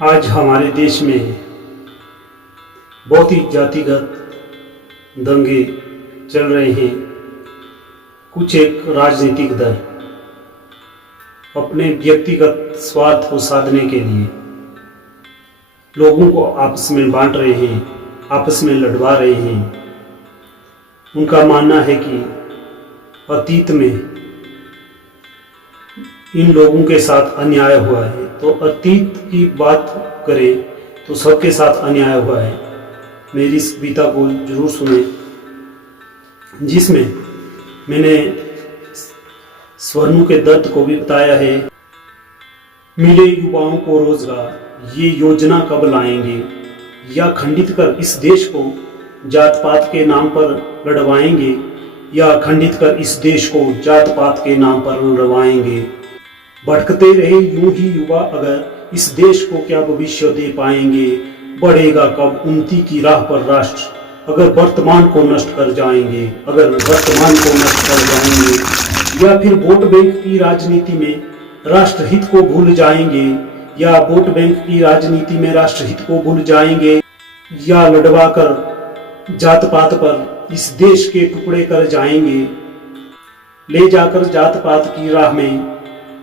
आज हमारे देश में बहुत ही जातिगत दंगे चल रहे हैं। कुछ एक राजनीतिक दल अपने व्यक्तिगत स्वार्थ को साधने के लिए लोगों को आपस में बांट रहे हैं, आपस में लड़वा रहे हैं। उनका मानना है कि अतीत में इन लोगों के साथ अन्याय हुआ है, तो अतीत की बात करें तो सबके साथ अन्याय हुआ है। मेरी इस कविता को जरूर सुने, जिसमें मैंने स्वर्णों के दर्द को भी बताया है। मिले युवाओं को रोजगार, ये योजना कब लाएंगे, या खंडित कर इस देश को जात पात के नाम पर लड़वाएंगे, या खंडित कर इस देश को जात पात के नाम पर लड़वाएंगे। भटकते रहे यूं ही युवा, अगर इस देश को क्या भविष्य दे पाएंगे। बढ़ेगा कब उन्नति की राह पर राष्ट्र, अगर वर्तमान को नष्ट कर जाएंगे, अगर वर्तमान को नष्ट कर जाएंगे। या फिर वोट बैंक की राजनीति में राष्ट्रहित को भूल जाएंगे, या वोट बैंक की राजनीति में राष्ट्रहित को भूल जाएंगे, या लड़वा कर जात पात पर इस देश के टुकड़े कर जाएंगे। ले जाकर जात पात की राह में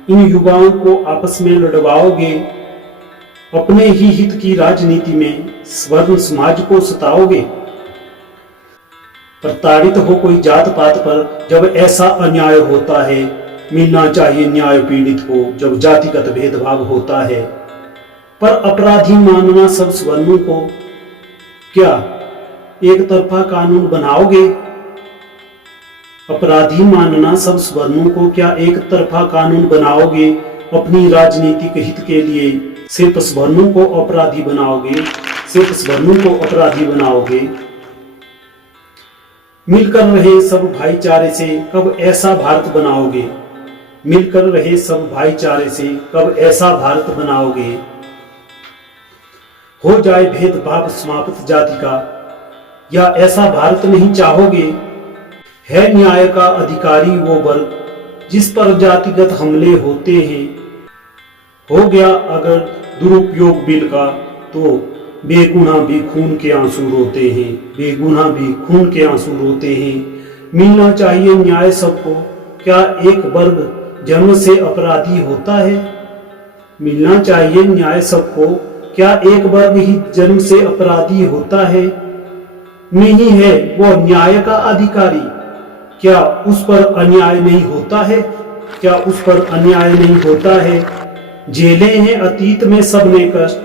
इन युवाओं को आपस में लड़वाओगे। अपने ही हित की राजनीति में स्वर्ण समाज को सताओगे। प्रताड़ित हो कोई जात पात पर जब ऐसा अन्याय होता है, मिलना चाहिए न्याय पीड़ित को जब जातिगत भेदभाव होता है। पर अपराधी मानना सब स्वर्णों को, क्या एक तरफा कानून बनाओगे। अपराधी मानना सब स्वर्णों को, क्या एक तरफा कानून बनाओगे। अपनी राजनीतिक हित के लिए सिर्फ स्वर्णों को अपराधी बनाओगे, सिर्फ स्वर्णों को अपराधी बनाओगे। मिलकर रहे सब भाईचारे से कब ऐसा भारत बनाओगे। मिलकर रहे सब भाईचारे से कब ऐसा भारत बनाओगे। हो जाए भेदभाव समाप्त जाति का, या ऐसा भारत नहीं चाहोगे। है न्याय का अधिकारी वो वर्ग जिस पर जातिगत हमले होते हैं। हो गया अगर दुरुपयोग बिल का, तो बेगुनाह भी खून के आंसू रोते हैं, बेगुनाह भी खून के आंसू रोते हैं। मिलना चाहिए न्याय सबको, क्या एक वर्ग जन्म से अपराधी होता है। मिलना चाहिए न्याय सबको, क्या एक वर्ग ही जन्म से अपराधी होता है। नहीं है वो न्याय का अधिकारी, क्या उस पर अन्याय नहीं होता है, क्या उस पर अन्याय नहीं होता है। जेले हैं अतीत में सबने कष्ट,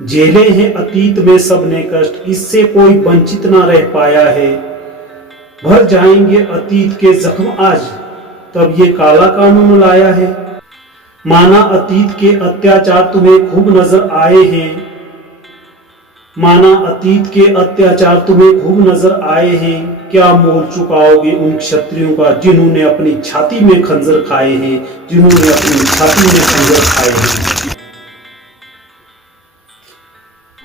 जेले हैं अतीत में सबने कष्ट, इससे कोई वंचित ना रह पाया है। भर जाएंगे अतीत के जख्म आज, तब ये काला कानून लाया है। माना अतीत के अत्याचार तुम्हें खूब नजर आए हैं, माना अतीत के अत्याचार तुम्हें खूब नजर आए हैं। क्या मोल चुकाओगे उन क्षत्रियों का जिन्होंने अपनी छाती में खंजर खाए हैं, जिन्होंने अपनी छाती में खंजर खाए हैं।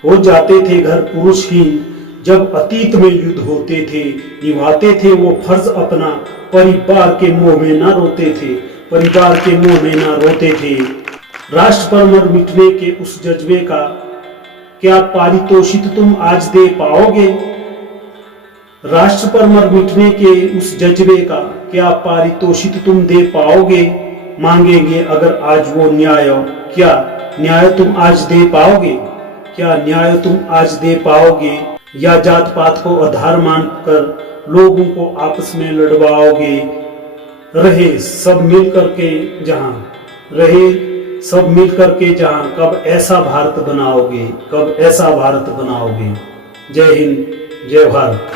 हो जाते थे घर पुरुषहीन जब अतीत में युद्ध होते थे, निभाते थे वो फर्ज अपना, परिवार के मुंह में ना रोते थे, परिवार के मुंह में ना रोते थे। राष्ट्र पर मर मिटने के उस जज्बे का क्या पारितोषिक तुम आज दे पाओगे। राष्ट्र पर मर मिटने के उस जज्बे का क्या पारितोषिक तुम दे पाओगे। मांगेंगे अगर आज वो न्याय, क्या न्याय तुम आज दे पाओगे, क्या न्याय तुम आज दे पाओगे। या जात पात को आधार मानकर लोगों को आपस में लड़वाओगे। रहे सब मिल करके जहां, रहे सब मिल करके जहां, कब ऐसा भारत बनाओगे, कब ऐसा भारत बनाओगे। जय हिंद, जय भारत।